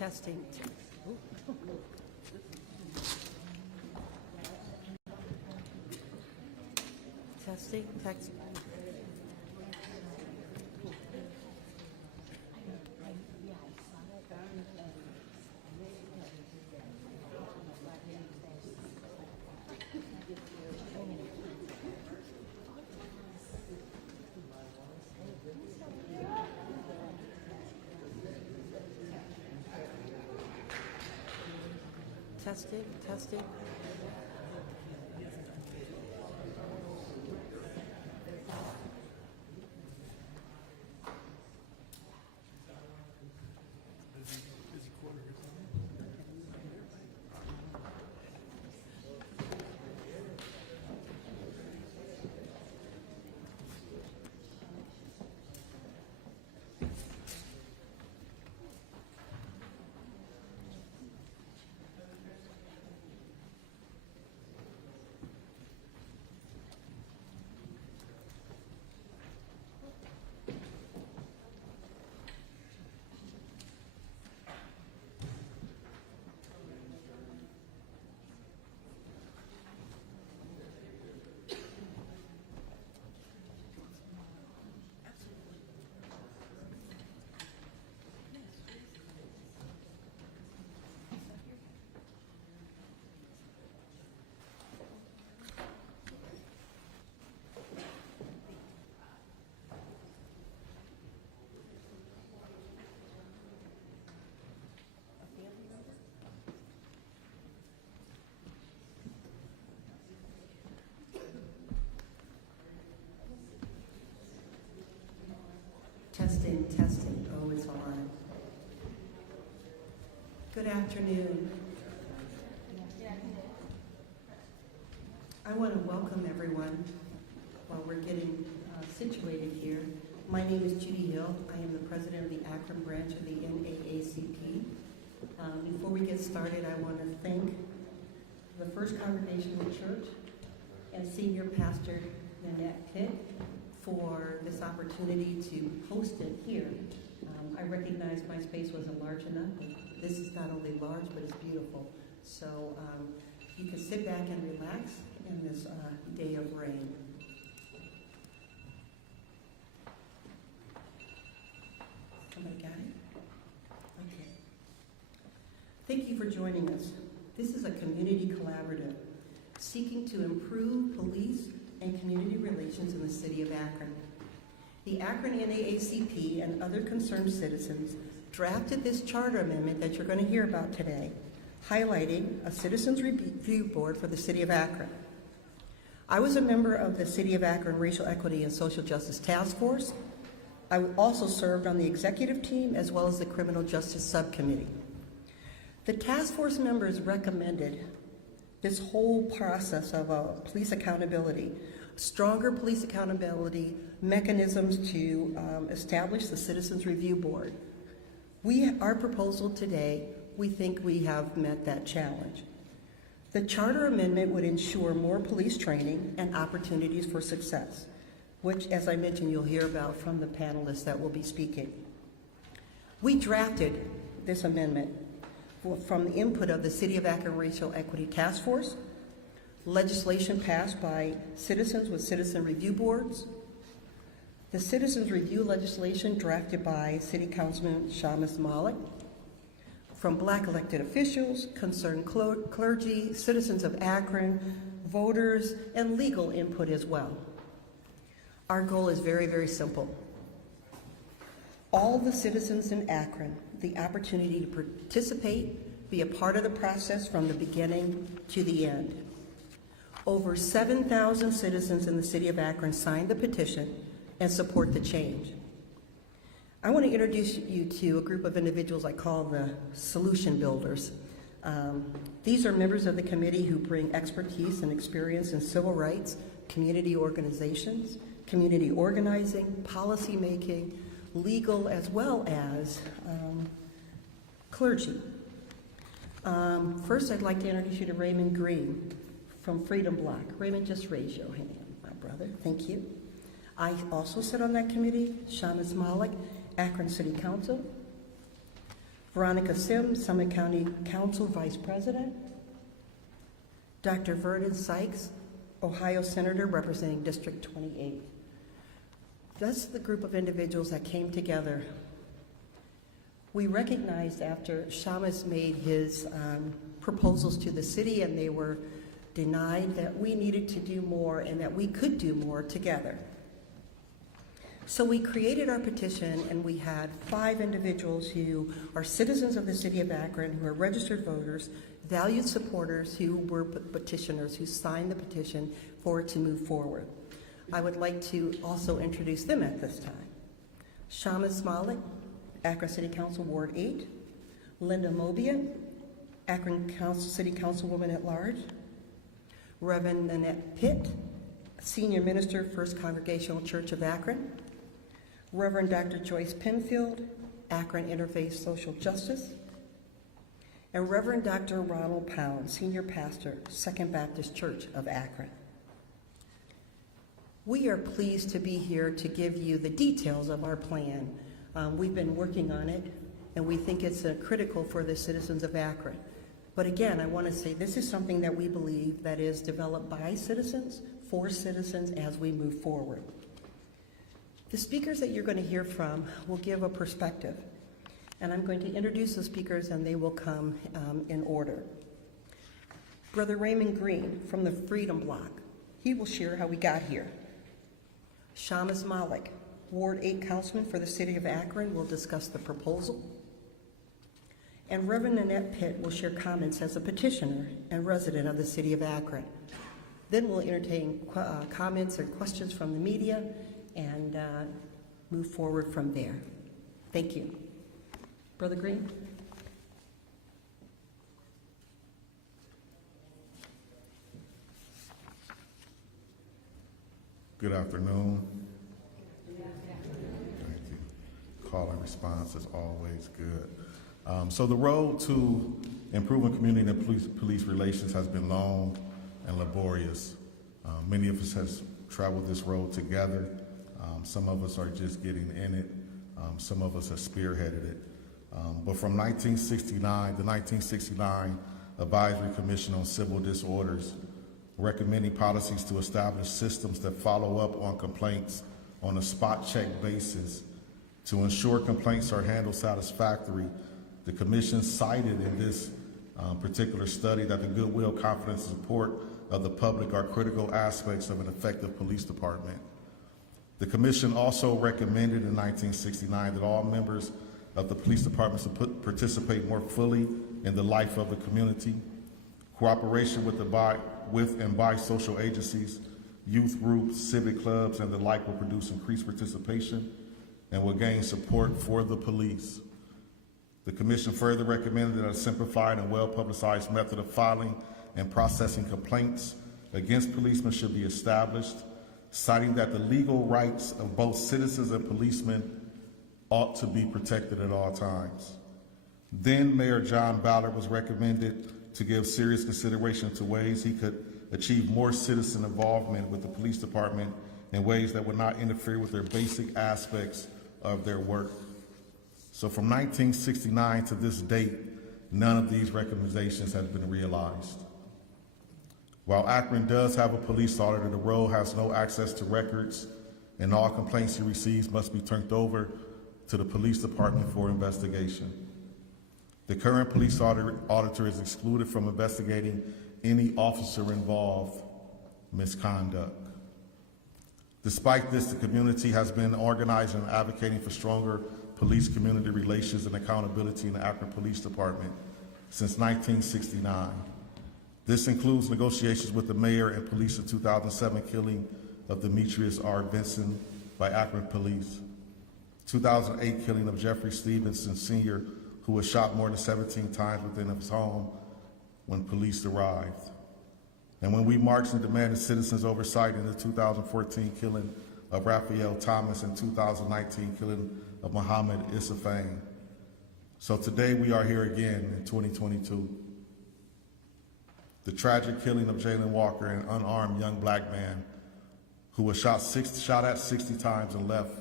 Testing. Testing. Text. Testing, testing. Testing, testing. Oh, it's on. Good afternoon. I want to welcome everyone while we're getting situated here. My name is Judy Hill. I am the president of the Akron branch of the NAACP. Before we get started, I want to thank the First Congregational Church and Senior Pastor Nanette Pitt for this opportunity to host it here. I recognize my space wasn't large enough, but this is not only large, but it's beautiful. So you can sit back and relax in this day of rain. Somebody got it? Okay. Thank you for joining us. This is a community collaborative seeking to improve police and community relations in the city of Akron. The Akron NAACP and other concerned citizens drafted this charter amendment that you're going to hear about today, highlighting a Citizens Review Board for the city of Akron. I was a member of the City of Akron Racial Equity and Social Justice Task Force. I also served on the executive team as well as the Criminal Justice Subcommittee. The task force members recommended this whole process of police accountability, stronger police accountability, mechanisms to establish the Citizens Review Board. Our proposal today, we think we have met that challenge. The charter amendment would ensure more police training and opportunities for success, which, as I mentioned, you'll hear about from the panelists that will be speaking. We drafted this amendment from the input of the City of Akron Racial Equity Task Force, legislation passed by citizens with citizen review boards, the citizens review legislation drafted by City Councilman Shamus Malik, from Black elected officials, concerned clergy, citizens of Akron, voters, and legal input as well. Our goal is very, very simple. All the citizens in Akron the opportunity to participate, be a part of the process from the beginning to the end. Over 7,000 citizens in the city of Akron signed the petition and support the change. I want to introduce you to a group of individuals I call the solution builders. These are members of the committee who bring expertise and experience in civil rights, community organizations, community organizing, policy making, legal, as well as clergy. First, I'd like to introduce you to Raymond Green from Freedom Block. Raymond, just raise your hand, my brother. Thank you. I also sit on that committee. Shamus Malik, Akron City Council. Veronica Sims, Summit County Council Vice President. Dr. Vernon Sykes, Ohio Senator representing District 28. That's the group of individuals that came together. We recognized after Shamus made his proposals to the city and they were denied that we needed to do more and that we could do more together. So we created our petition and we had 5 individuals who are citizens of the city of Akron, who are registered voters, valued supporters, who were petitioners, who signed the petition for it to move forward. I would like to also introduce them at this time. Shamus Malik, Akron City Council Ward 8, Linda Mobia, Akron City Councilwoman at Large, Reverend Nanette Pitt, Senior Minister, First Congregational Church of Akron, Reverend Dr. Joyce Penfield, Akron Interfaith Social Justice, and Reverend Dr. Ronald Pound, Senior Pastor, Second Baptist Church of Akron. We are pleased to be here to give you the details of our plan. We've been working on it, and we think it's critical for the citizens of Akron. But again, I want to say this is something that we believe that is developed by citizens, for citizens as we move forward. The speakers that you're going to hear from will give a perspective, and I'm going to introduce the speakers and they will come in order. Brother Raymond Green from the Freedom Bloc, he will share how we got here. Shamus Malik, Ward 8 Councilman for the City of Akron, will discuss the proposal. And Reverend Nanette Pitt will share comments as a petitioner and resident of the City of Akron. Then we'll entertain comments and questions from the media and move forward from there. Thank you. Brother Green? Good afternoon. Thank you. Call and response is always good. So the road to improving community and police relations has been long and laborious. Many of us has traveled this road together. Some of us are just getting in it. Some of us have spearheaded it. But from 1969, the 1969 Advisory Commission on Civil Disorders, recommending policies to establish systems that follow up on complaints on a spot check basis to ensure complaints are handled satisfactorily. The Commission cited in this particular study that the goodwill, confidence, and support of the public are critical aspects of an effective police department. The Commission also recommended in 1969 that all members of the police departments participate more fully in the life of the community. Cooperation with and by social agencies, youth groups, civic clubs, and the like will produce increased participation and will gain support for the police. The Commission further recommended that a simplified and well-publicized method of filing and processing complaints against policemen should be established, citing that the legal rights of both citizens and policemen ought to be protected at all times. Then Mayor John Ballard was recommended to give serious consideration to ways he could achieve more citizen involvement with the police department in ways that would not interfere with their basic aspects of their work. So from 1969 to this date, none of these recommendations have been realized. While Akron does have a police auditor, the role has no access to records, and all complaints he receives must be turned over to the police department for investigation. The current police auditor is excluded from investigating any officer-involved misconduct. Despite this, the community has been organizing and advocating for stronger police-community relations and accountability in the Akron Police Department since 1969. This includes negotiations with the mayor and police in 2007 killing of Demetrius R. Benson by Akron Police, 2008 killing of Jeffrey Stevenson Sr., who was shot more than 17 times within his home when police arrived. And when we marched and demanded citizens' oversight in the 2014 killing of Raphael Thomas and 2019 killing of Muhammad Issafain. So today we are here again in 2022. The tragic killing of Jayland Walker, an unarmed young black man who was shot at 60 times and left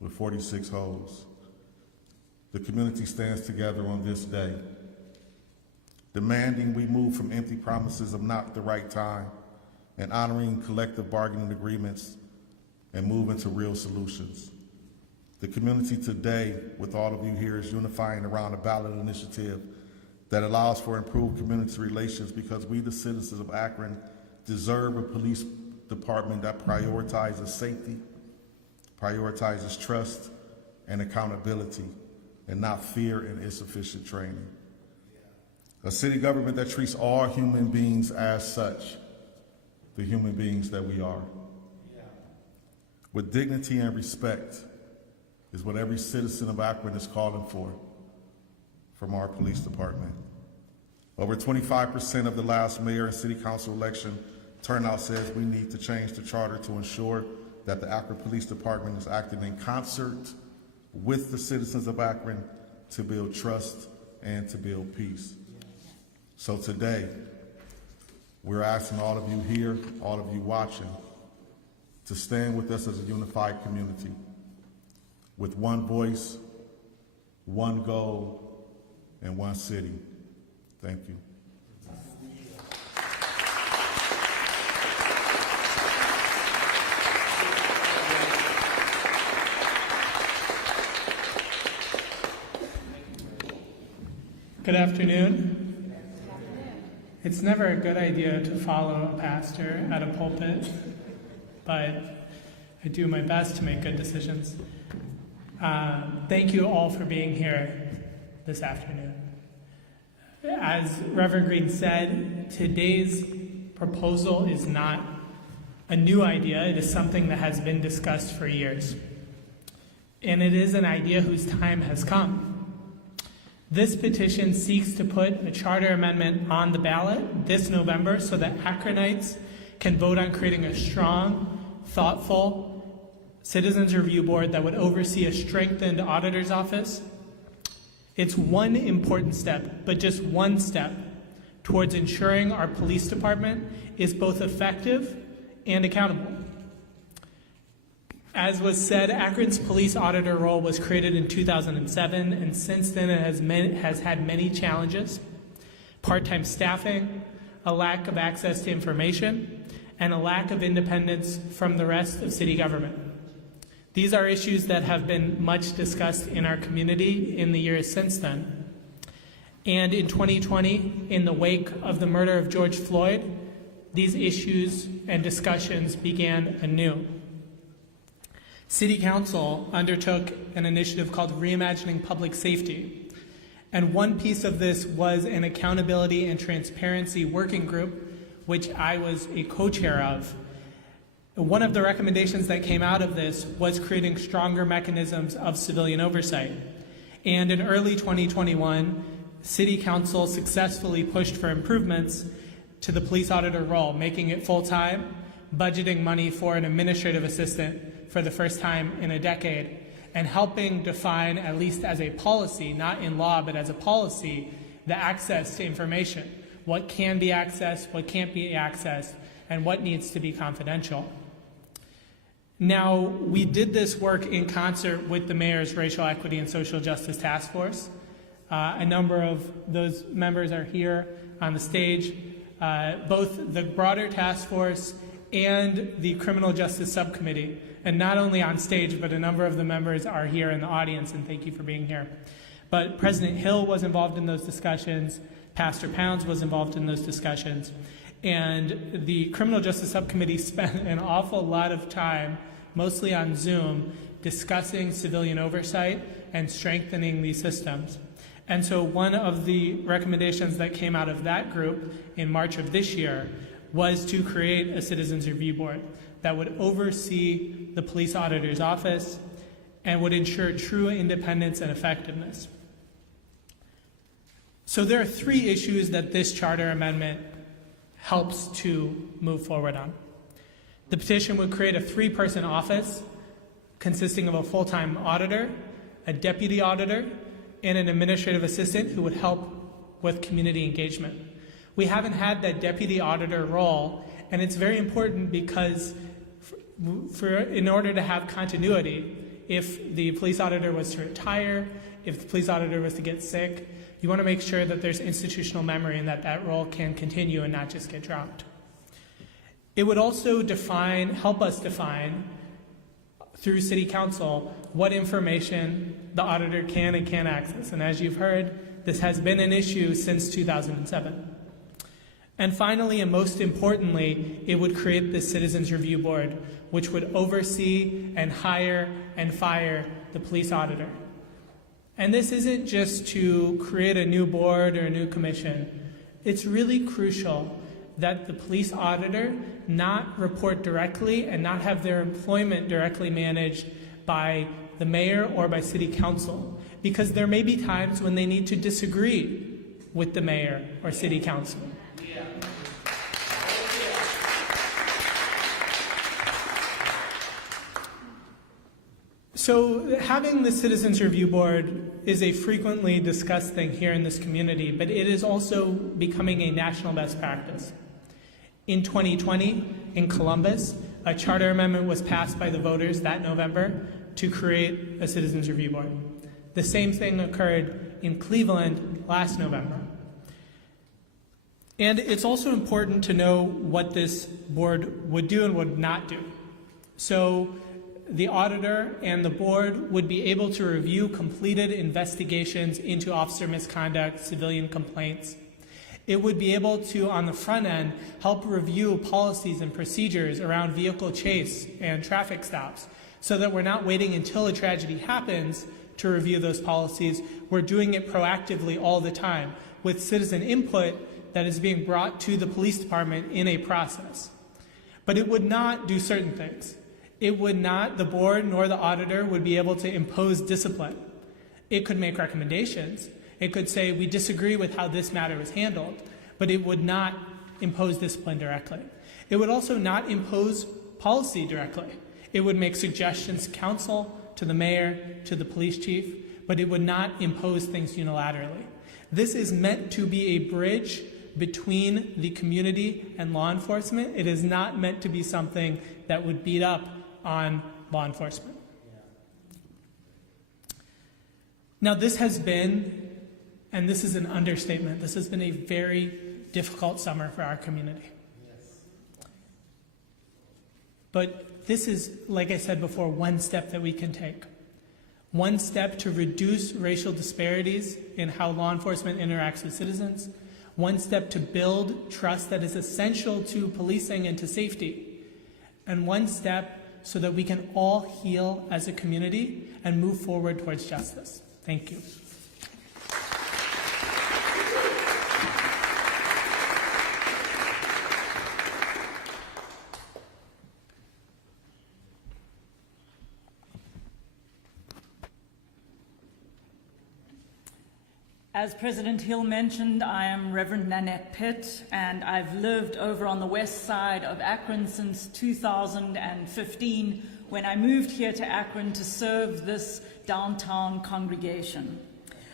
with 46 holes. the community stands together on this day, demanding we move from empty promises of not the right time and honoring collective bargaining agreements and move into real solutions. The community today, with all of you here, is unifying around a ballot initiative that allows for improved community relations because we, the citizens of Akron, deserve a police department that prioritizes safety, prioritizes trust and accountability, and not fear and insufficient training. A city government that treats all human beings as such, the human beings that we are. With dignity and respect is what every citizen of Akron is calling for from our police department. Over 25% of the last mayor and city council election turnout says we need to change the charter to ensure that the Akron Police Department is acting in concert with the citizens of Akron to build trust and to build peace. So today, we're asking all of you here, all of you watching, to stand with us as a unified community with one voice, one goal, and one city. Thank you. Good afternoon. It's never a good idea to follow a pastor at a pulpit, but I do my best to make good decisions. Thank you all for being here this afternoon. As Reverend Green said, today's proposal is not a new idea. It is something that has been discussed for years. And it is an idea whose time has come. This petition seeks to put a charter amendment on the ballot this November so that Akronites can vote on creating a strong, thoughtful Citizens Review Board that would oversee a strengthened auditor's office. It's one important step, but just one step, towards ensuring our police department is both effective and accountable. As was said, Akron's police auditor role was created in 2007, and since then it has had many challenges: part-time staffing, a lack of access to information, and a lack of independence from the rest of city government. These are issues that have been much discussed in our community in the years since then. And in 2020, in the wake of the murder of George Floyd, these issues and discussions began anew. City Council undertook an initiative called Reimagining Public Safety. And one piece of this was an accountability and transparency working group, which I was a co-chair of. One of the recommendations that came out of this was creating stronger mechanisms of civilian oversight. And in early 2021, City Council successfully pushed for improvements to the police auditor role, making it full-time, budgeting money for an administrative assistant for the first time in a decade, and helping define, at least as a policy, not in law, but as a policy, the access to information. What can be accessed, what can't be accessed, and what needs to be confidential. Now, we did this work in concert with the Mayor's Racial Equity and Social Justice Task Force. A number of those members are here on the stage. Both the broader task force and the Criminal Justice Subcommittee, and not only on stage, but a number of the members are here in the audience, and thank you for being here. But President Hill was involved in those discussions, Pastor Pounds was involved in those discussions, and the Criminal Justice Subcommittee spent an awful lot of time, mostly on Zoom, discussing civilian oversight and strengthening these systems. And so one of the recommendations that came out of that group in March of this year was to create a Citizens Review Board that would oversee the police auditor's office and would ensure true independence and effectiveness. So there are three issues that this charter amendment helps to move forward on. The petition would create a 3-person office consisting of a full-time auditor, a deputy auditor, and an administrative assistant who would help with community engagement. We haven't had that deputy auditor role, and it's very important because in order to have continuity, if the police auditor was to retire, if the police auditor was to get sick, you want to make sure that there's institutional memory and that that role can continue and not just get dropped. It would also help us define through City Council what information the auditor can and can't access. And as you've heard, this has been an issue since 2007. And finally, and most importantly, it would create the Citizens Review Board, which would oversee and hire and fire the police auditor. And this isn't just to create a new board or a new commission. It's really crucial that the police auditor not report directly and not have their employment directly managed by the mayor or by City Council, because there may be times when they need to disagree with the mayor or City Council. So having the Citizens Review Board is a frequently discussed thing here in this community, but it is also becoming a national best practice. In 2020, in Columbus, a charter amendment was passed by the voters that November to create a Citizens Review Board. The same thing occurred in Cleveland last November. And it's also important to know what this board would do and would not do. So the auditor and the board would be able to review completed investigations into officer misconduct, civilian complaints. It would be able to, on the front end, help review policies and procedures around vehicle chase and traffic stops, so that we're not waiting until a tragedy happens to review those policies. We're doing it proactively all the time with citizen input that is being brought to the police department in a process. But it would not do certain things. It would not, the board nor the auditor would be able to impose discipline. It could make recommendations. It could say, we disagree with how this matter was handled, but it would not impose discipline directly. It would also not impose policy directly. It would make suggestions to council, to the mayor, to the police chief, but it would not impose things unilaterally. This is meant to be a bridge between the community and law enforcement. It is not meant to be something that would beat up on law enforcement. Now, this has been, and this is an understatement, this has been a very difficult summer for our community. But this is, like I said before, one step that we can take. One step to reduce racial disparities in how law enforcement interacts with citizens. One step to build trust that is essential to policing and to safety. And one step so that we can all heal as a community and move forward towards justice. Thank you. As President Hill mentioned, I am Reverend Nanette Pitt, and I've lived over on the west side of Akron since 2015, when I moved here to Akron to serve this downtown congregation.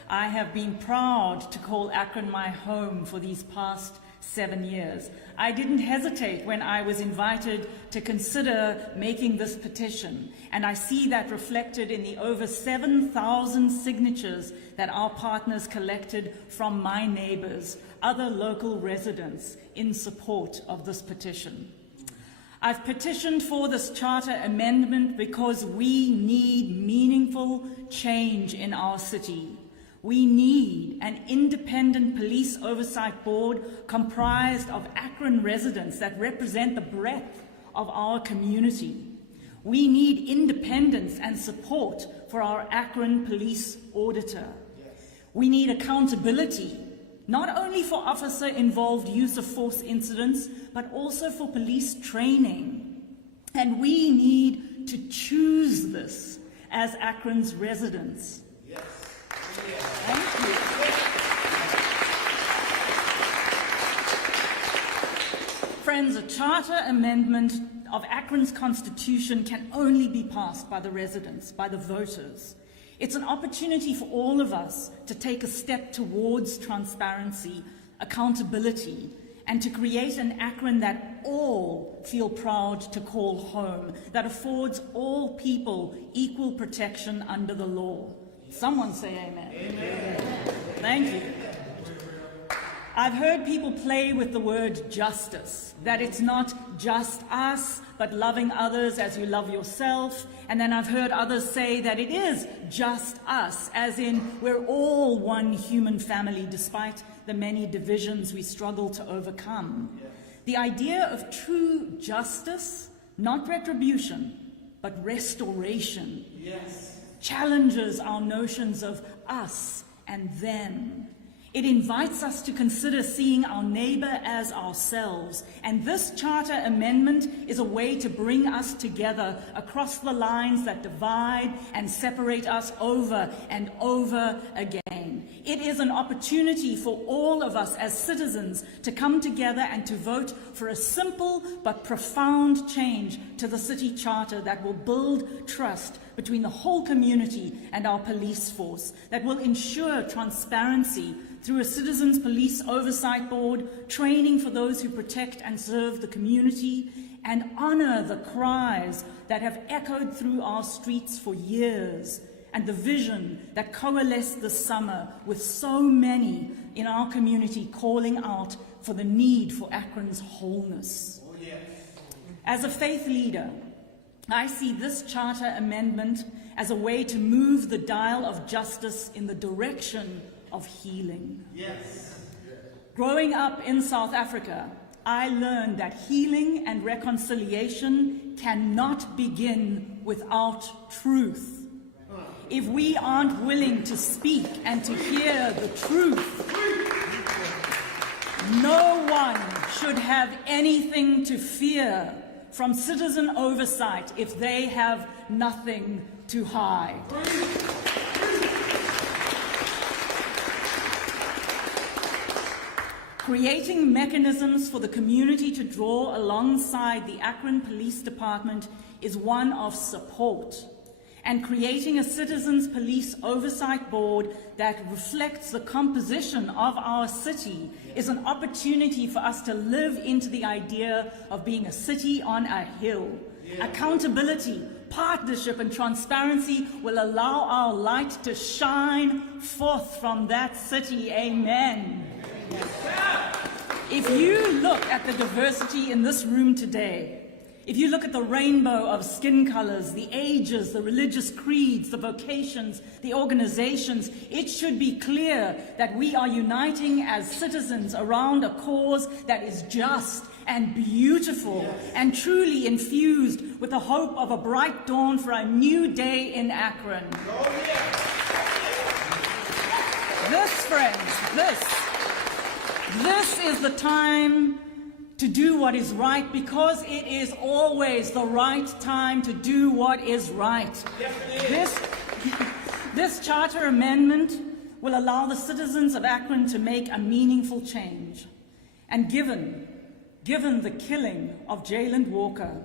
I have been proud to call Akron my home for these past 7 years. I didn't hesitate when I was invited to consider making this petition, and I see that reflected in the over 7,000 signatures that our partners collected from my neighbors, other local residents, in support of this petition. I've petitioned for this charter amendment because we need meaningful change in our city. We need an independent police oversight board comprised of Akron residents that represent the breadth of our community. We need independence and support for our Akron police auditor. We need accountability, not only for officer-involved use of force incidents, but also for police training. And we need to choose this as Akron's residents. Yes. Thank you. Friends, a charter amendment of Akron's Constitution can only be passed by the residents, by the voters. It's an opportunity for all of us to take a step towards transparency, accountability, and to create an Akron that that all feel proud to call home, that affords all people equal protection under the law. Someone say amen. Amen. Thank you. I've heard people play with the word justice, that it's not just us, but loving others as you love yourself. And then I've heard others say that it is just us, as in we're all one human family, despite the many divisions we struggle to overcome. Yes. The idea of true justice, not retribution, but restoration, yes, challenges our notions of us and them. It invites us to consider seeing our neighbor as ourselves, and this charter amendment is a way to bring us together across the lines that divide and separate us over and over again. It is an opportunity for all of us as citizens to come together and to vote for a simple but profound change to the city charter that will build trust between the whole community and our police force, that will ensure transparency through a Citizens Police Oversight Board, training for those who protect and serve the community, and honor the cries that have echoed through our streets for years, and the vision that coalesced this summer with so many in our community calling out for the need for Akron's wholeness. Oh, yes. As a faith leader, I see this charter amendment as a way to move the dial of justice in the direction of healing. Yes. Growing up in South Africa, I learned that healing and reconciliation cannot begin without truth. If we aren't willing to speak and to hear the truth, no one should have anything to fear from citizen oversight if they have nothing to hide. Creating mechanisms for the community to draw alongside the Akron Police Department is one of support. And creating a Citizens Police Oversight Board that reflects the composition of our city is an opportunity for us to live into the idea of being a city on a hill. Accountability, partnership, and transparency will allow our light to shine forth from that city. Amen. If you look at the diversity in this room today, if you look at the rainbow of skin colors, the ages, the religious creeds, the vocations, the organizations, it should be clear that we are uniting as citizens around a cause that is just and beautiful, yes, and truly infused with the hope of a bright dawn for a new day in Akron. Oh, yeah. This, friends, this is the time to do what is right, because it is always the right time to do what is right. Yes, this charter amendment will allow the citizens of Akron to make a meaningful change. And given the killing of Jayland Walker,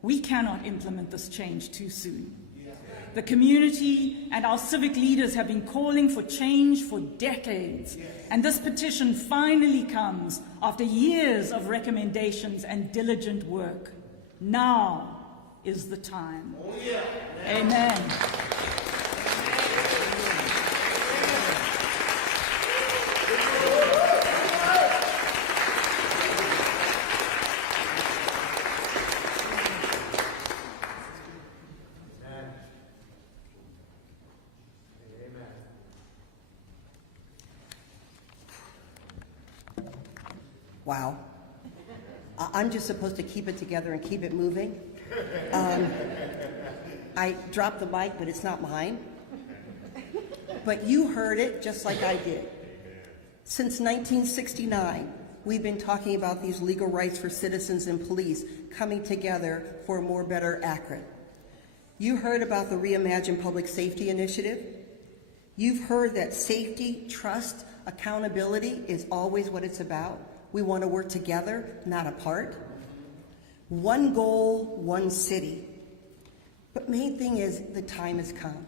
we cannot implement this change too soon. The community and our civic leaders have been calling for change for decades, and this petition finally comes after years of recommendations and diligent work. Now is the time. Oh, yeah. Amen. Wow. I'm just supposed to keep it together and keep it moving. I dropped the mic, but it's not mine. But you heard it just like I did. Since 1969, we've been talking about these legal rights for citizens and police coming together for a more better Akron. You heard about the Reimagine Public Safety Initiative. You've heard that safety, trust, accountability is always what it's about. We want to work together, not apart. One goal, one city. But main thing is the time has come.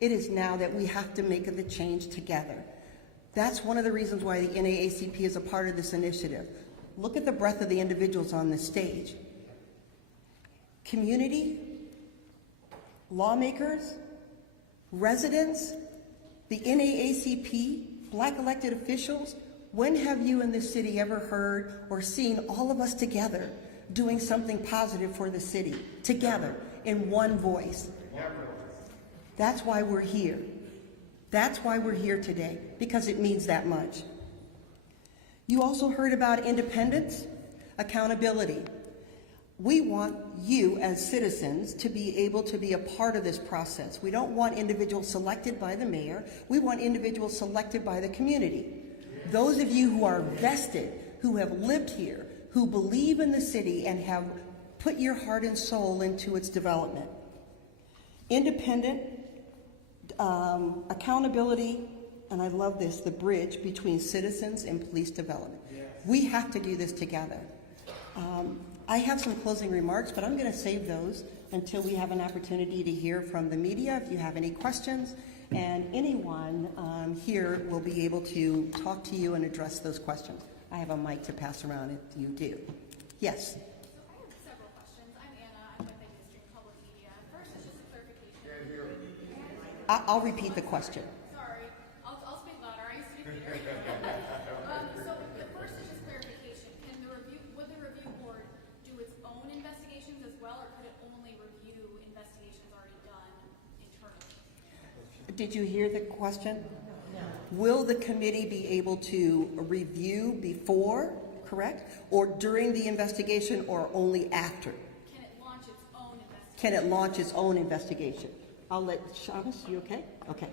It is now that we have to make the change together. That's one of the reasons why the NAACP is a part of this initiative. look at the breadth of the individuals on this stage. Community, lawmakers, residents, the NAACP, Black elected officials. When have you in this city ever heard or seen all of us together doing something positive for the city, together, in one voice? That's why we're here. That's why we're here today, because it means that much. You also heard about independence, accountability. We want you as citizens to be able to be a part of this process. We don't want individuals selected by the mayor. We want individuals selected by the community. Those of you who are vested, who have lived here, who believe in the city and have put your heart and soul into its development. Independent, accountability, and I love this, the bridge between citizens and police development. We have to do this together. I have some closing remarks, but I'm going to save those until we have an opportunity to hear from the media if you have any questions, and anyone here will be able to talk to you and address those questions. I have a mic to pass around if you do. Yes? So I have several questions. I'm Anna. I'm with the District Public Media. First is just a clarification. I'll repeat the question. Sorry, I'll speak louder. I used to be Peter. So the first is just clarification. Would the review board do its own investigations as well, or could it only review investigations already done internally? Did you hear the question? No. Will the committee be able to review before, correct, or during the investigation, or only after? Can it launch its own investigation? Can it launch its own investigation? I'll let Shamus, you okay? Okay.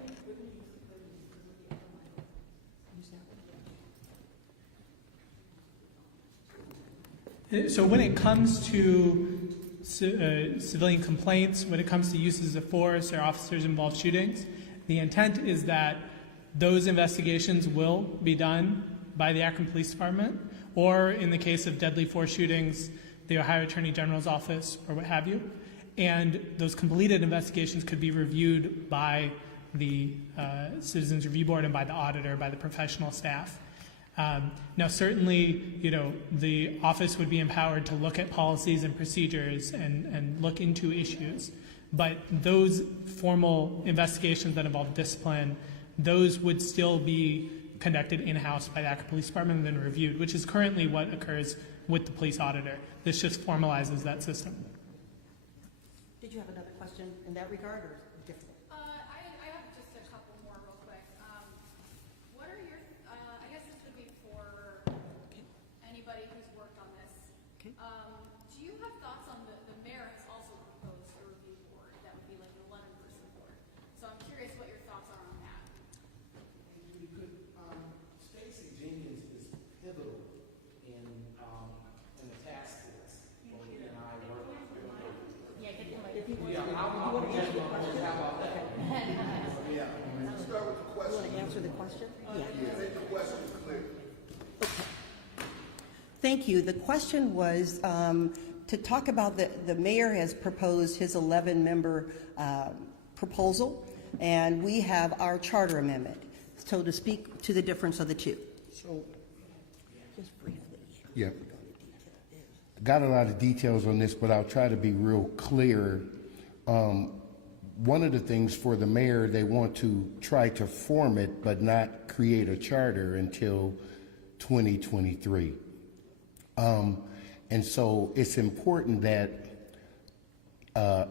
So when it comes to civilian complaints, when it comes to uses of force or officers-involved shootings, the intent is that those investigations will be done by the Akron Police Department, or in the case of deadly force shootings, the Ohio Attorney General's office, or what have you. And those completed investigations could be reviewed by the Citizens Review Board and by the auditor, by the professional staff. Now, certainly, the office would be empowered to look at policies and procedures and look into issues. But those formal investigations that involve discipline, those would still be conducted in-house by the Akron Police Department and then reviewed, which is currently what occurs with the police auditor. This just formalizes that system. Did you have another question in that regard, or different? I have just a couple more real quick. What are your, I guess this would be for anybody who's worked on this. Okay. Do you have thoughts on the mayor has also proposed a review board that would be like an 11-person board? So I'm curious what your thoughts are on that. Stacey Jenkins is pivotal in the task force. He and I work. You want to answer the question? Yeah. Make the question clear. Thank you. The question was to talk about the mayor has proposed his 11-member proposal, and we have our charter amendment. So to speak to the difference of the two. So, just briefly. Yeah. Got a lot of details on this, but I'll try to be real clear. One of the things for the mayor, they want to try to form it, but not create a charter until 2023. And so it's important that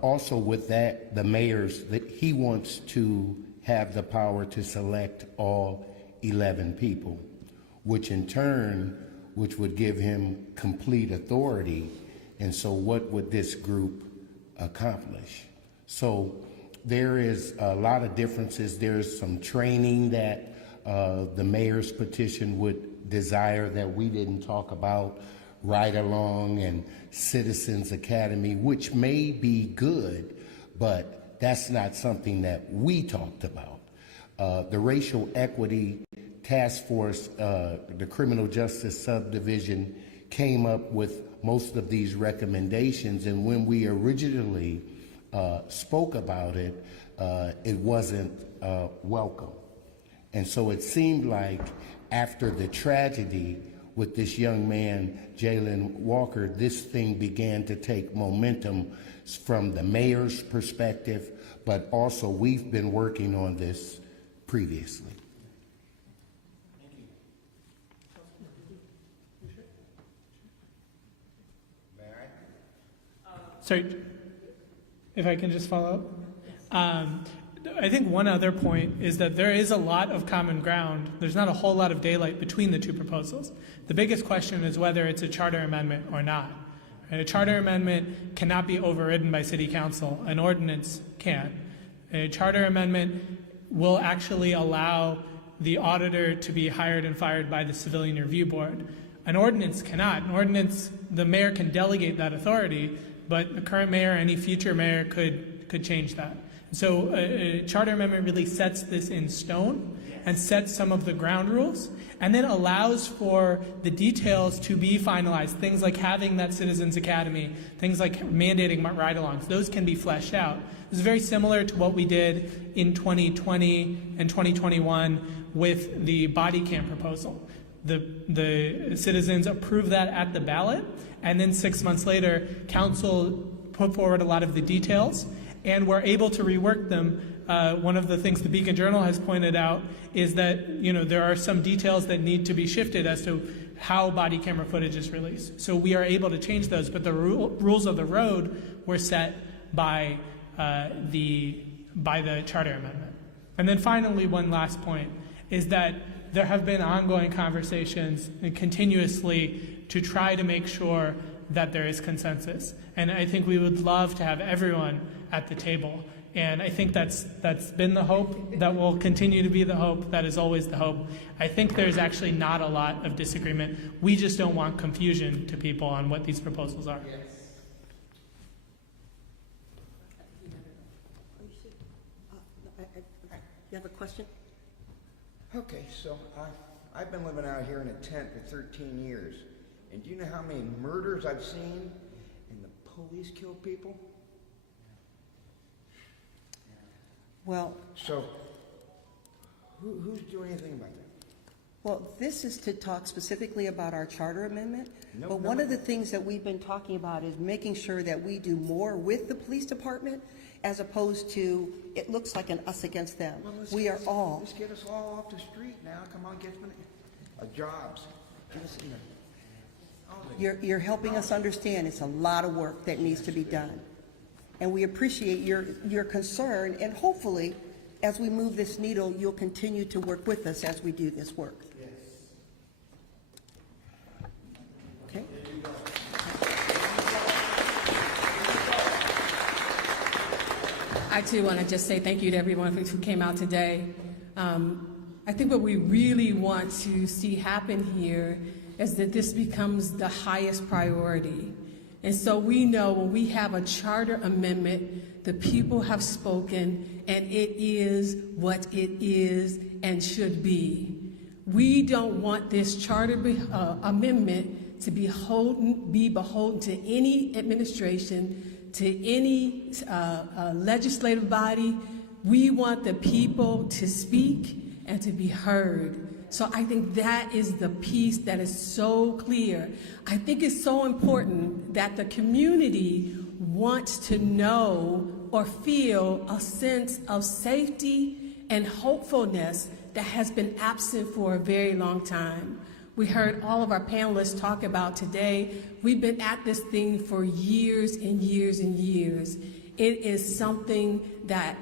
also with that, the mayor's, that he wants to have the power to select all 11 people, which in turn, which would give him complete authority. And so what would this group accomplish? So there is a lot of differences. There's some training that the mayor's petition would desire that we didn't talk about, Ride Along and Citizens Academy, which may be good, but that's not something that we talked about. The Racial Equity Task Force, the Criminal Justice Subdivision, came up with most of these recommendations, and when we originally spoke about it, it wasn't welcome. And so it seemed like after the tragedy, with this young man, Jayland Walker, this thing began to take momentum from the mayor's perspective, but also we've been working on this previously. Sorry, if I can just follow up. I think one other point is that there is a lot of common ground. There's not a whole lot of daylight between the two proposals. The biggest question is whether it's a charter amendment or not. A charter amendment cannot be overridden by City Council. An ordinance can. A charter amendment will actually allow the auditor to be hired and fired by the Civilian Review Board. An ordinance cannot. An ordinance, the mayor can delegate that authority, but the current mayor or any future mayor could change that. So a charter amendment really sets this in stone and sets some of the ground rules, and then allows for the details to be finalized. Things like having that Citizens Academy, things like mandating ride-alongs, those can be fleshed out. This is very similar to what we did in 2020 and 2021 with the body cam proposal. The citizens approved that at the ballot, and then 6 months later, council put forward a lot of the details, and we're able to rework them. One of the things the Beacon Journal has pointed out is that there are some details that need to be shifted as to how body camera footage is released. So we are able to change those, but the rules of the road were set by the charter amendment. And then finally, one last point is that there have been ongoing conversations and continuously to try to make sure that there is consensus. And I think we would love to have everyone at the table. And I think that's been the hope. That will continue to be the hope. That is always the hope. I think there's actually not a lot of disagreement. We just don't want confusion to people on what these proposals are. You have a question? Okay, so I've been living out here in a tent for 13 years. And do you know how many murders I've seen and the police kill people? Well, So, who's doing anything about that? Well, this is to talk specifically about our charter amendment. No, But no, one no. of the things that we've been talking about is making sure that we do more with the police department as opposed to, it looks like an us against them. Well, let's We get are us- all. Let's get us all off the street now. Come on, get us jobs. Give us, You're helping us understand it's a lot of work that needs to be done. And we appreciate your concern, and hopefully, as we move this needle, you'll continue to work with us as we do this work. Okay? I too want to just say thank you to everyone who came out today. I think what we really want to see happen here is that this becomes the highest priority. And so we know when we have a charter amendment, the people have spoken, and it is what it is and should be. We don't want this charter amendment to be beholden to any administration, to any legislative body. We want the people to speak and to be heard. So I think that is the piece that is so clear. I think it's so important that the community wants to know or feel a sense of safety and hopefulness that has been absent for a very long time. We heard all of our panelists talk about today. We've been at this thing for years and years and years. It is something that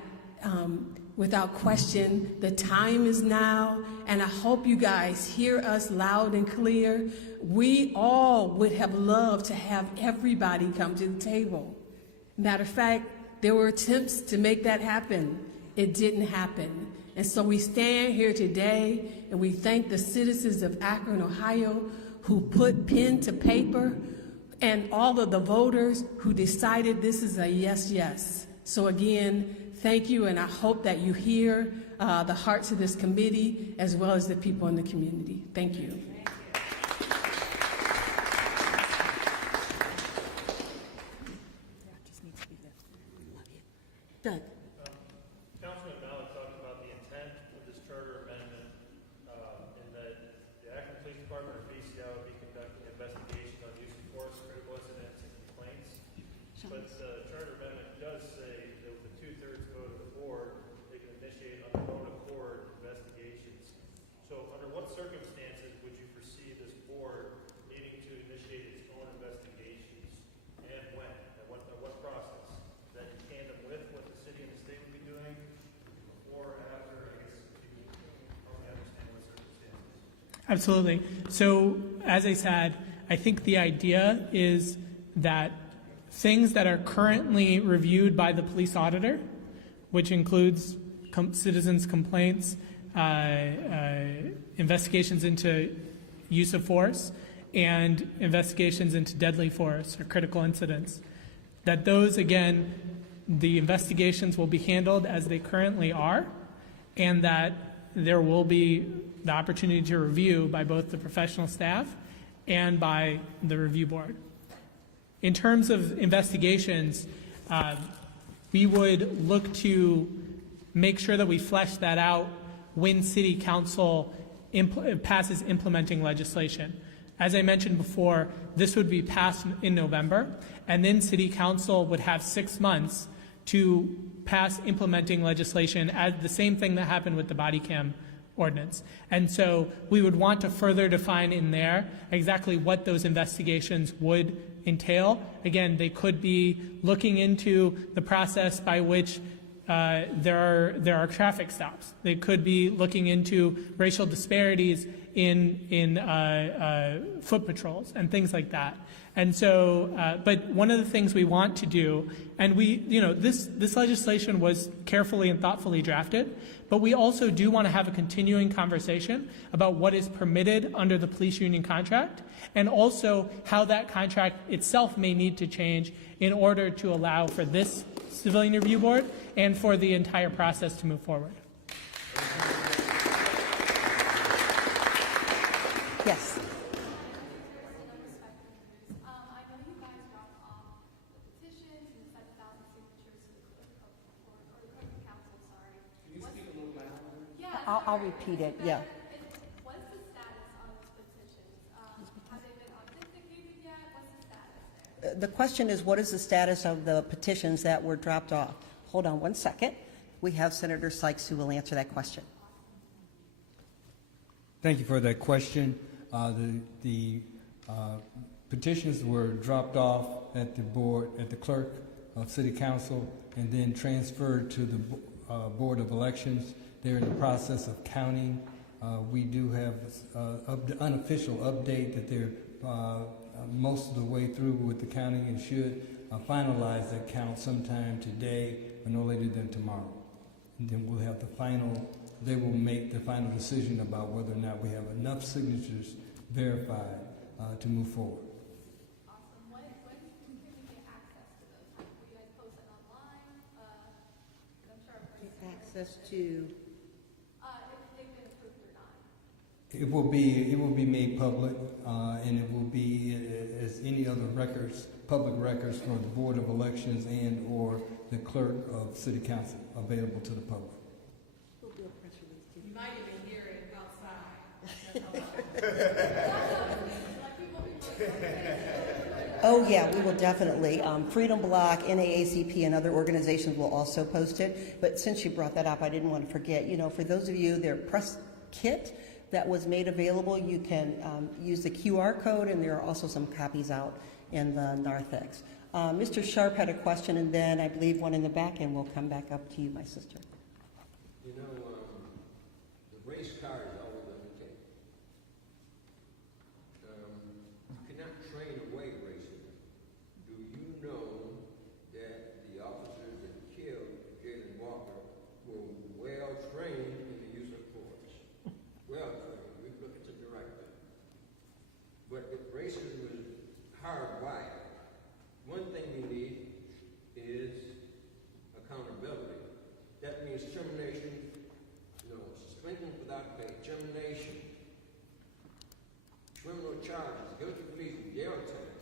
without question, the time is now, and I hope you guys hear us loud and clear. We all would have loved to have everybody come to the table. Matter of fact, there were attempts to make that happen. It didn't happen. And so we stand here today, and we thank the citizens of Akron, Ohio, who put pen to paper, and all of the voters who decided this is a yes, yes. So again, thank you, and I hope that you hear the hearts of this committee as well as the people in the community. Thank you. Doug. Councilman Malik talked about the intent of this charter amendment, and that the Akron Police Department or BCI would be but the charter amendment does say that with a 2/3 vote of the board, they can initiate on their own accord investigations. So under what circumstances would you foresee this board needing to initiate its own investigations, and when? At what process? Is that in tandem with what the city and the state would be doing, before, after? I guess if you help me understand what circumstances. Absolutely. So, as I said, I think the idea is that things that are currently reviewed by the police auditor, which includes citizens' complaints, investigations into use of force, and investigations into deadly force or critical incidents, that those, again, the investigations will be handled as they currently are, and that there will be the opportunity to review by both the professional staff and by the review board. In terms of investigations, we would look to make sure that we flesh that out when City Council passes implementing legislation. As I mentioned before, this would be passed in November, and then City Council would have 6 months to pass implementing legislation, as the same thing that happened with the body cam ordinance. And so we would want to further define in there exactly what those investigations would entail. Again, they could be looking into the process by which there are traffic stops. They could be looking into racial disparities in foot patrols and things like that. And so, but one of the things we want to do, and this legislation was carefully and thoughtfully drafted, but we also do want to have a continuing conversation about what is permitted under the police union contract, and also how that contract itself may need to change in order to allow for this civilian review board and for the entire process to move forward. Yes. I know you guys dropped off the petitions and the 7,000 signatures to the clerk of council, sorry. Can you speak a little louder? Yeah. I'll repeat it, yeah. What's the status of the petitions? Have they been authenticated yet? What's the status there? The question is, what is the status of the petitions that were dropped off? Hold on one second. We have Senator Sykes who will answer that question. Thank you for that question. The petitions were dropped off at the board, at the clerk of City Council, and then transferred to the Board of Elections. They're in the process of counting. We do have an unofficial update that they're most of the way through with the counting and should finalize that count sometime today or no later than tomorrow. And then we'll have the final, they will make the final decision about whether or not we have enough signatures verified to move forward. Awesome. When can we get access to those? Will you guys post it online? I'm sure Access to... if they've been approved or not. It will be made public, and it will be as any other records, public records from the Board of Elections and or the clerk of City Council available to the public. You might even hear it outside. Oh, yeah, we will definitely. Freedom Block, NAACP, and other organizations will also post it. But since you brought that up, I didn't want to forget, for those of you, their press kit that was made available, you can use the QR code, and there are also some copies out in the narthex. Mr. Sharp had a question, and then I believe one in the back, and we'll come back up to you, my sister. The race car is always on the table. You cannot train away racism. Do you know that the officers that killed Jayland Walker were well trained in the use of force? Well trained. We look at the director. But if racism is hardwired, one thing we need is accountability. That means termination, suspension without pay, termination, criminal charges, guilty pleas, jail time.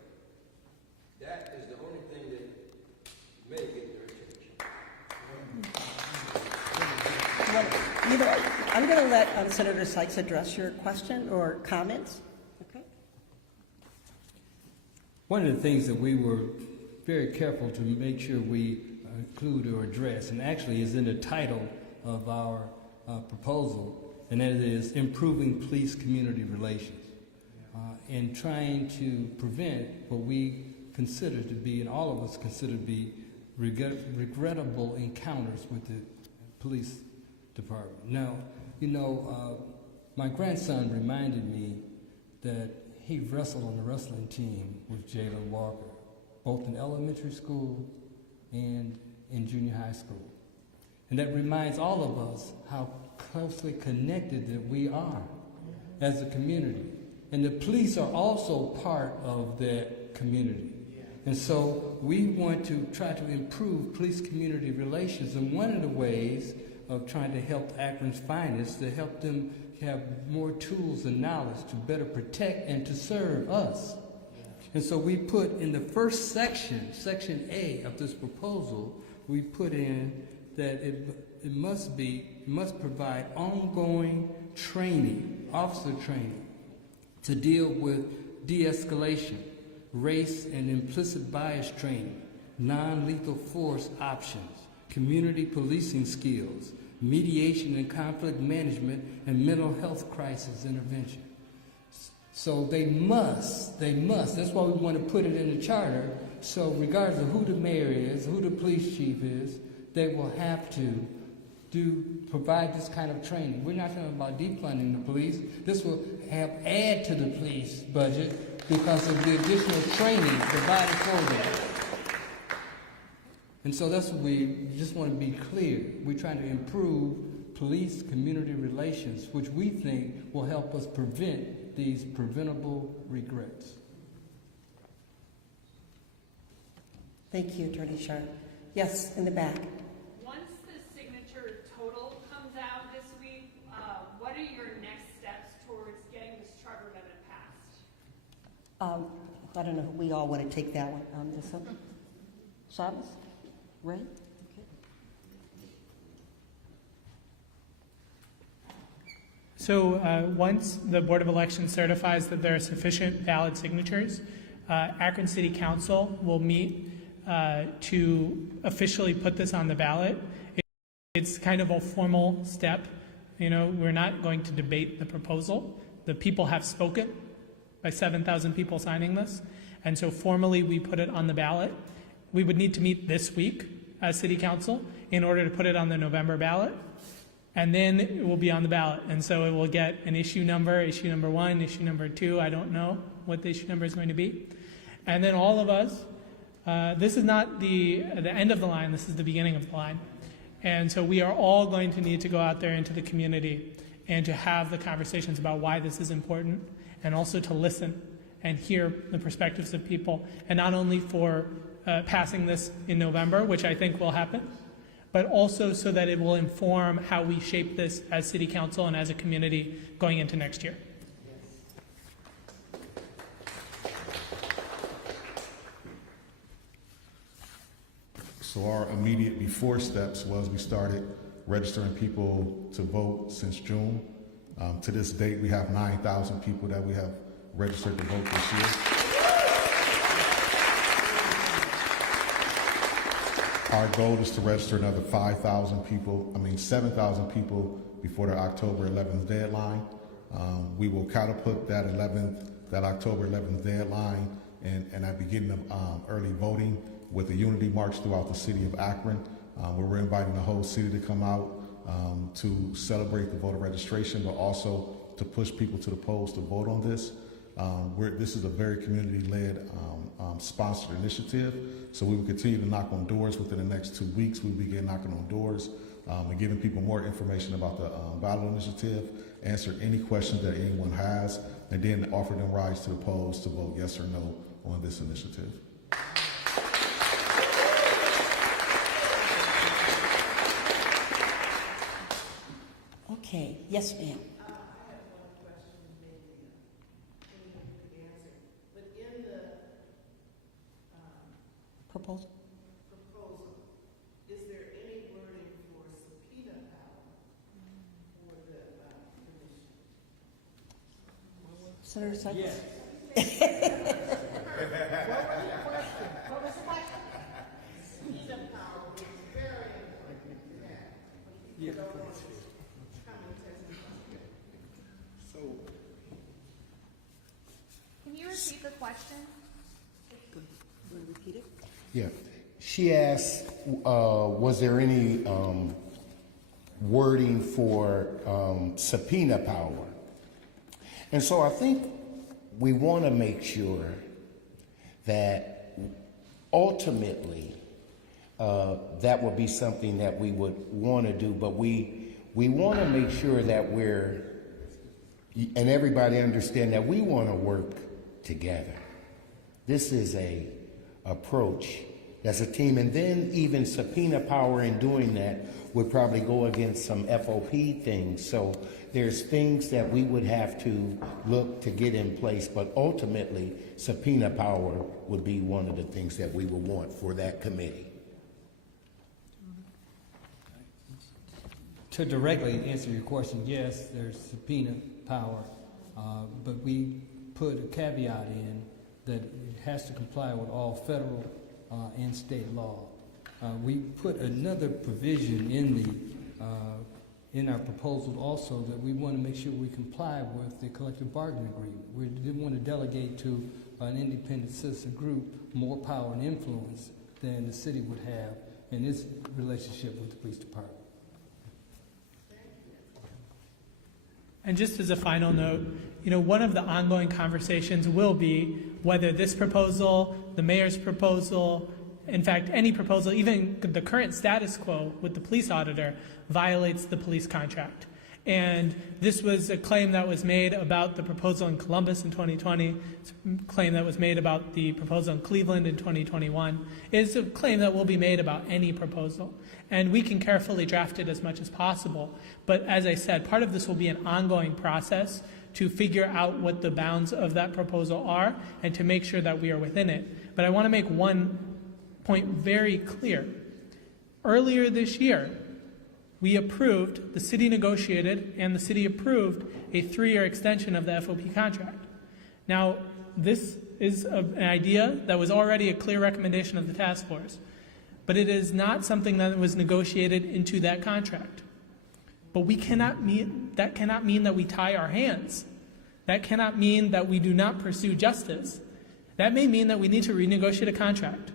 That is the only thing that may get their attention. I'm going to let Senator Sykes address your question or comments. Okay. One of the things that we were very careful to make sure we include or address, and actually is in the title of our proposal, and that is improving police-community relations, and trying to prevent what we consider to be, and all of us consider to be, regrettable encounters with the police department. Now, you know, my grandson reminded me that he wrestled on the wrestling team with Jayland Walker, both in elementary school and in junior high school. And that reminds all of us how closely connected that we are as a community. And the police are also part of that community. And so we want to try to improve police-community relations. And one of the ways of trying to help Akron's finest, to help them have more tools and knowledge to better protect and to serve us. And so we put in the first section, Section A of this proposal, we put in that it must provide ongoing training, officer training, to deal with de-escalation, race and implicit bias training, non-lethal force options, community policing skills, mediation and conflict management, and mental health crisis intervention. So they must, that's why we want to put it in the charter, so regardless of who the mayor is, who the police chief is, they will have to provide this kind of training. We're not talking about defunding the police. This will add to the police budget because of the additional training provided for them. And so that's what we just want to be clear. We're trying to improve police-community relations, which we think will help us prevent these preventable regrets. Thank you, Attorney Sharp. Yes, in the back. Once the signature total comes out this week, what are your next steps towards getting this charter amendment passed? I don't know, we all want to take that one. Shabbos? Right? Okay. So once the Board of Elections certifies that there are sufficient valid signatures, Akron City Council will meet to officially put this on the ballot. It's kind of a formal step. You know, we're not going to debate the proposal. The people have spoken by 7,000 people signing this. And so formally we put it on the ballot. We would need to meet this week as City Council in order to put it on the November ballot. And then it will be on the ballot. And so it will get an issue number 1, issue number 2. I don't know what the issue number is going to be. And then all of us, this is not the end of the line, this is the beginning of the line. And so we are all going to need to go out there into the community and to have the conversations about why this is important, and also to listen and hear the perspectives of people, and not only for passing this in November, which I think will happen, but also so that it will inform how we shape this as City Council and as a community going into next year. So our immediate before steps was we started registering people to vote since June. To this date, we have 9,000 people that we have registered to vote this year. Our goal is to register another 7,000 people before the October 11th deadline. We will catapult that October 11th deadline and at beginning of early voting with a unity march throughout the city of Akron, where we're inviting the whole city to come out to celebrate the voter registration, but also to push people to the polls to vote on this. This is a very community-led sponsored initiative, so we will continue to knock on doors. Within the next 2 weeks, we'll begin knocking on doors and giving people more information about the ballot initiative, answer any questions that anyone has, and then offer them rides to the polls to vote yes or no on this initiative. Okay, yes, ma'am. Proposal? Is there any wording for subpoena power for the commission? Senator Sykes? Yes. What was the question? question? Want to repeat it? Yeah. She asked, was there any wording for subpoena power? And so I think we want to make sure that ultimately that would be something that we would want to do, but we want to make sure that and everybody understand that we want to work together. This is a approach that's a team, and then even subpoena power in doing that would probably go against some FOP things. So there's things that we would have to look to get in place, but ultimately subpoena power would be one of the things that we would want for that committee. To directly answer your question, yes, there's subpoena power, but we put a caveat in that it has to comply with all federal and state law. We put another provision in our proposal also that we want to make sure we comply with the collective bargaining agreement. We didn't want to delegate to an independent citizen group more power and influence than the city would have in its relationship with the police department. And just as a final note, one of the ongoing conversations will be whether this proposal, the mayor's proposal, in fact, any proposal, even the current status quo with the police auditor, violates the police contract. And this was a claim that was made about the proposal in Columbus in 2020. It's a claim that was made about the proposal in Cleveland in 2021. It's a claim that will be made about any proposal. And we can carefully draft it as much as possible. But as I said, part of this will be an ongoing process to figure out what the bounds of that proposal are and to make sure that we are within it. But I want to make one point very clear. Earlier this year, the city negotiated and the city approved a 3-year extension of the FOP contract. Now, this is an idea that was already a clear recommendation of the task force, but it is not something that was negotiated into that contract. But that cannot mean that we tie our hands. That cannot mean that we do not pursue justice. That may mean that we need to renegotiate a contract.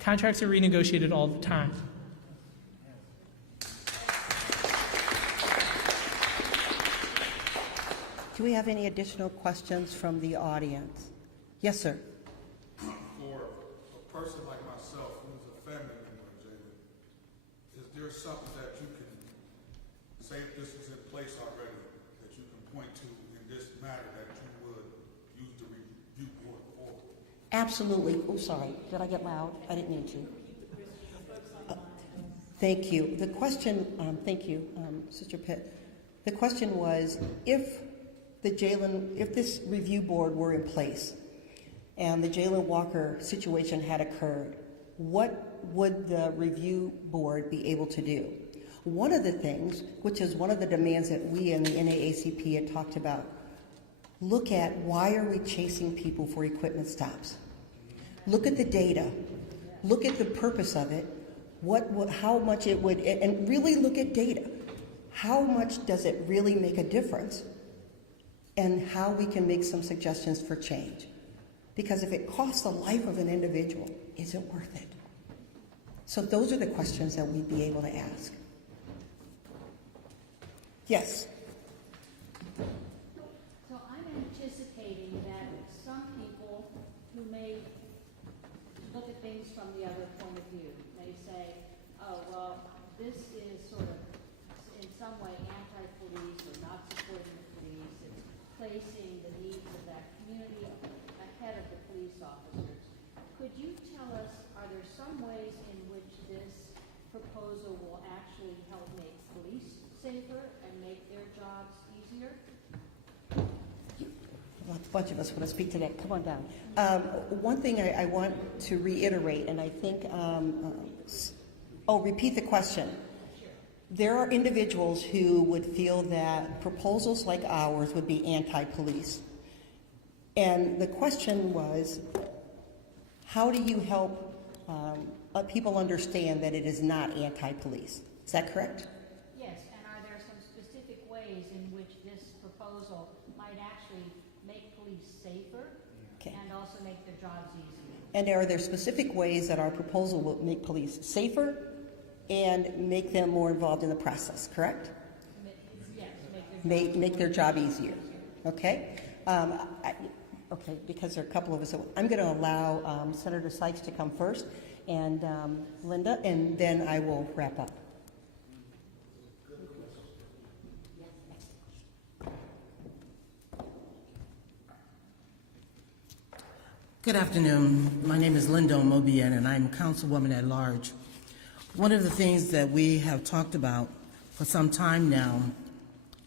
Contracts are renegotiated all the time. Do we have any additional questions from the audience? Yes, sir. For a person like myself who's a family member of Jayland, is there something that you can say if this was in place already, that you can point to in this matter that you would use the review board for? Absolutely. Oh, sorry. Did I get loud? I didn't mean to. Thank you. The question, thank you, Sister Pitt. The question was, if this review board were in place and the Jayland Walker situation had occurred, what would the review board be able to do? One of the things, which is one of the demands that we in the NAACP had talked about, look at why are we chasing people for equipment stops? Look at the data. Look at the purpose of it. How much it would, and really look at data. How much does it really make a difference? And how we can make some suggestions for change. Because if it costs the life of an individual, is it worth it? So those are the questions that we'd be able to ask. Yes? So I'm anticipating that some people who may look at things from the other point of view may say, oh, well, this is sort of in some way anti-police or not supporting the police. It's placing the needs of that community ahead of the police officers. Could you tell us, are there some ways in which this proposal will actually help make police safer and make their jobs easier? Well, a bunch of us want to speak to that. Come on down. One thing I want to reiterate, and I think, repeat the question. There are individuals who would feel that proposals like ours would be anti-police. And the question was, how do you help people understand that it is not anti-police? Is that correct? Yes, and are there some specific ways in which this proposal might actually make police safer? Okay. and also make their jobs easier. And are there specific ways that our proposal will make police safer and make them more involved in the process, correct? Yes, Make their job easier. Okay? Okay, because there are a couple of us. So I'm going to allow Senator Sykes to come first, and Linda, and then I will wrap up. Good afternoon. My name is Linda Mobian, and I'm Councilwoman at Large. One of the things that we have talked about for some time now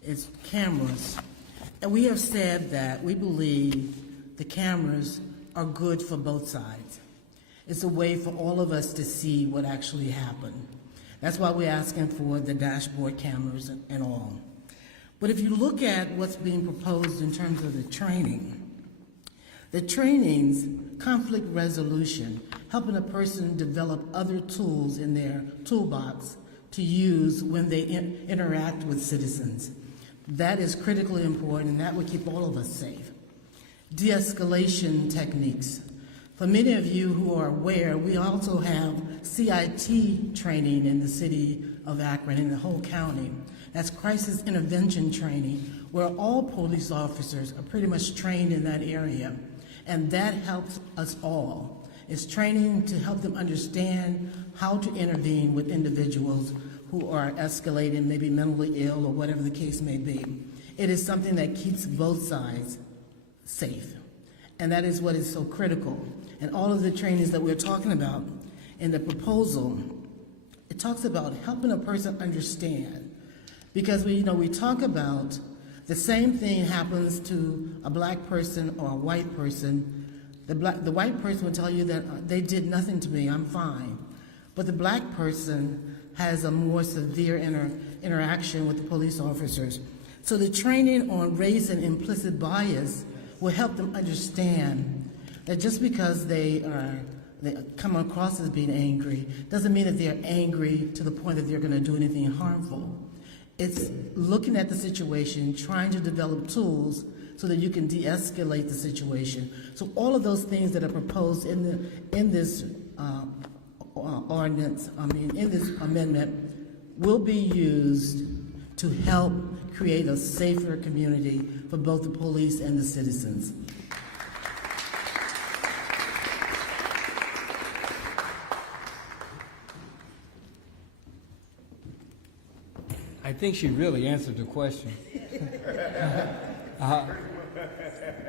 is cameras. And we have said that we believe the cameras are good for both sides. It's a way for all of us to see what actually happened. That's why we're asking for the dashboard cameras and all. But if you look at what's being proposed in terms of the trainings, conflict resolution, helping a person develop other tools in their toolbox to use when they interact with citizens. That is critically important, and that would keep all of us safe. De-escalation techniques. For many of you who are aware, we also have CIT training in the city of Akron, in the whole county. That's crisis intervention training, where all police officers are pretty much trained in that area. And that helps us all. It's training to help them understand how to intervene with individuals who are escalating, maybe mentally ill or whatever the case may be. It is something that keeps both sides safe. And that is what is so critical. And all of the trainings that we're talking about in the proposal, it talks about helping a person understand. Because we talk about the same thing happens to a black person or a white person. The white person will tell you that they did nothing to me, I'm fine. But the black person has a more severe interaction with the police officers. So the training on race and implicit bias will help them understand that just because they come across as being angry doesn't mean that they're angry to the point that they're going to do anything harmful. It's looking at the situation, trying to develop tools so that you can de-escalate the situation. So all of those things that are proposed in this in this amendment will be used to help create a safer community for both the police and the citizens. I think she really answered the question.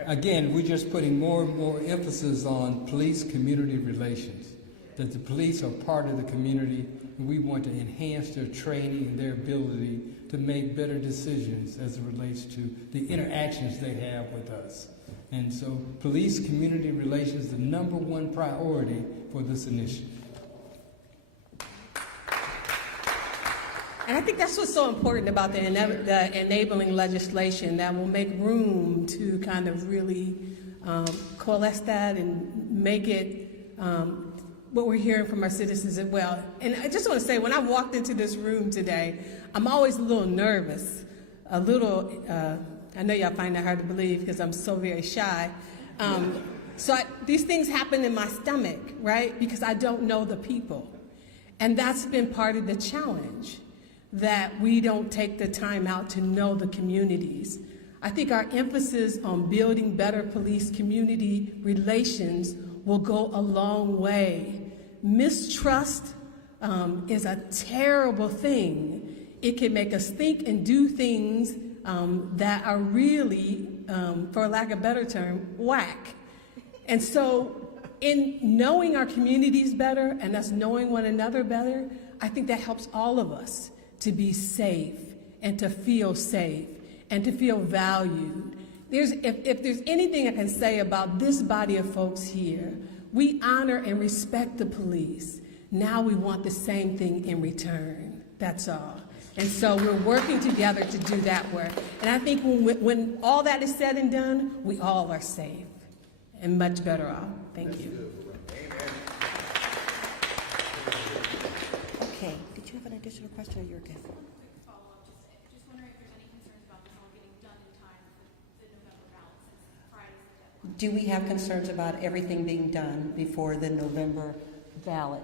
Again, we're just putting more and more emphasis on police-community relations, that the police are part of the community, and we want to enhance their training and their ability to make better decisions as it relates to the interactions they have with us. And so police-community relations is the #1 priority for this initiative. And I think that's what's so important about the enabling legislation that will make room to kind of really coalesce that and make it what we're hearing from our citizens as well. And I just want to say, when I walked into this room today, I'm always a little nervous, I know y'all find that hard to believe because I'm so very shy. These things happen in my stomach, right? Because I don't know the people. And that's been part of the challenge, that we don't take the time out to know the communities. I think our emphasis on building better police-community relations will go a long way. Mistrust is a terrible thing. It can make us think and do things that are really, for lack of a better term, whack. And so in knowing our communities better and us knowing one another better, I think that helps all of us to be safe and to feel safe and to feel valued. If there's anything I can say about this body of folks here, we honor and respect the police. Now we want the same thing in return. That's all. And so we're working together to do that work. And I think when all that is said and done, we all are safe and much better off. Thank you. Okay, did you have an additional question or you're good? Quick follow-up, just wondering if there's any concerns about this all getting done in time for the November ballot, since Friday's the deadline. Do we have concerns about everything being done before the November ballot?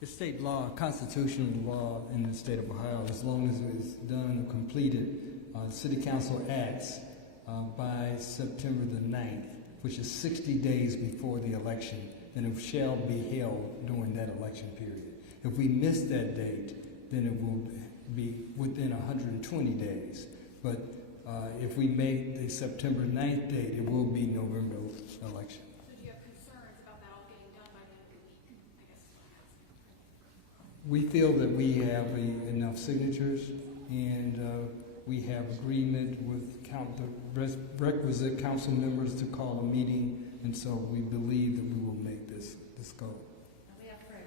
It's state law, constitutional law in the state of Ohio, as long as it is done or completed, the City Council acts by September the 9th, which is 60 days before the election, then it shall be held during that election period. If we miss that date, then it will be within 120 days. But if we make the September 9th date, it will be November election. So do you have concerns about that all getting done by the end of the week? I guess is what I'm asking. We feel that we have enough signatures, and we have agreement with the requisite council members to call a meeting, and so we believe that we will make this go. We have prayer.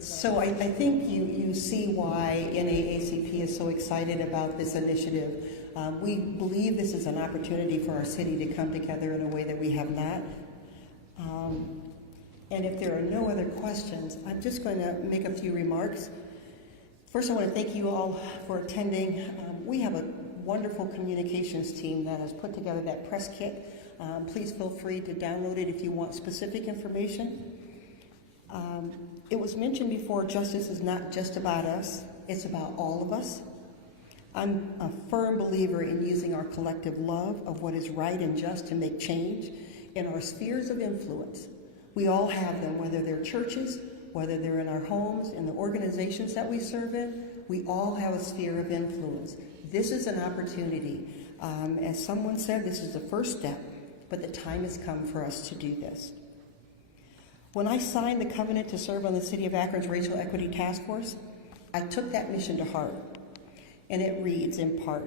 So I think you see why NAACP is so excited about this initiative. We believe this is an opportunity for our city to come together in a way that we have not. And if there are no other questions, I'm just going to make a few remarks. First, I want to thank you all for attending. We have a wonderful communications team that has put together that press kit. Please feel free to download it if you want specific information. It was mentioned before, justice is not just about us, it's about all of us. I'm a firm believer in using our collective love of what is right and just to make change in our spheres of influence. We all have them, whether they're churches, whether they're in our homes, in the organizations that we serve in, we all have a sphere of influence. This is an opportunity. As someone said, this is the first step, but the time has come for us to do this. When I signed the covenant to serve on the City of Akron's Racial Equity Task Force, I took that mission to heart. And it reads, in part,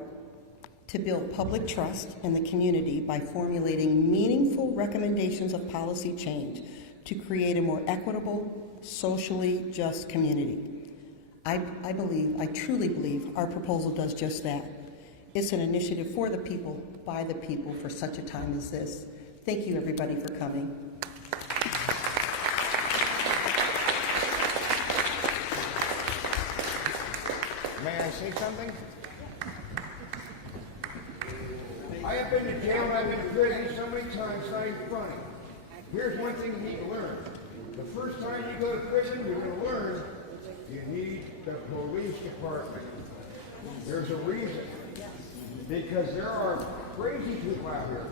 to build public trust in the community by formulating meaningful recommendations of policy change to create a more equitable, socially just community. I truly believe our proposal does just that. It's an initiative for the people, by the people, for such a time as this. Thank you, everybody, for coming. May I say something? I have been to jail and I've been to prison so many times, it's not even funny. Here's one thing you need to learn. The first time you go to prison, you're going to learn you need the police department. There's a reason. Because there are crazy people out here.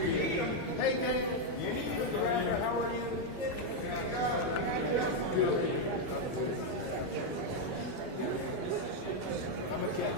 You need them. Hey, man, you need them. How are you? I'm a kid.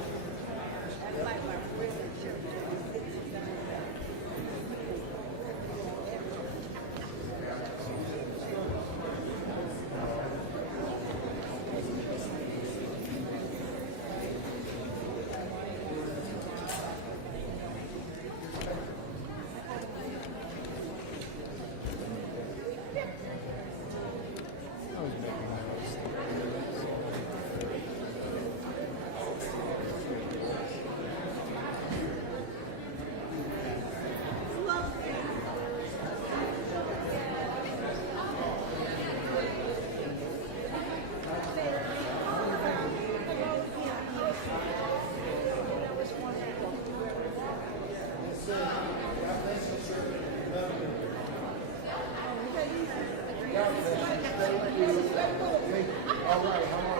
All right, how are you?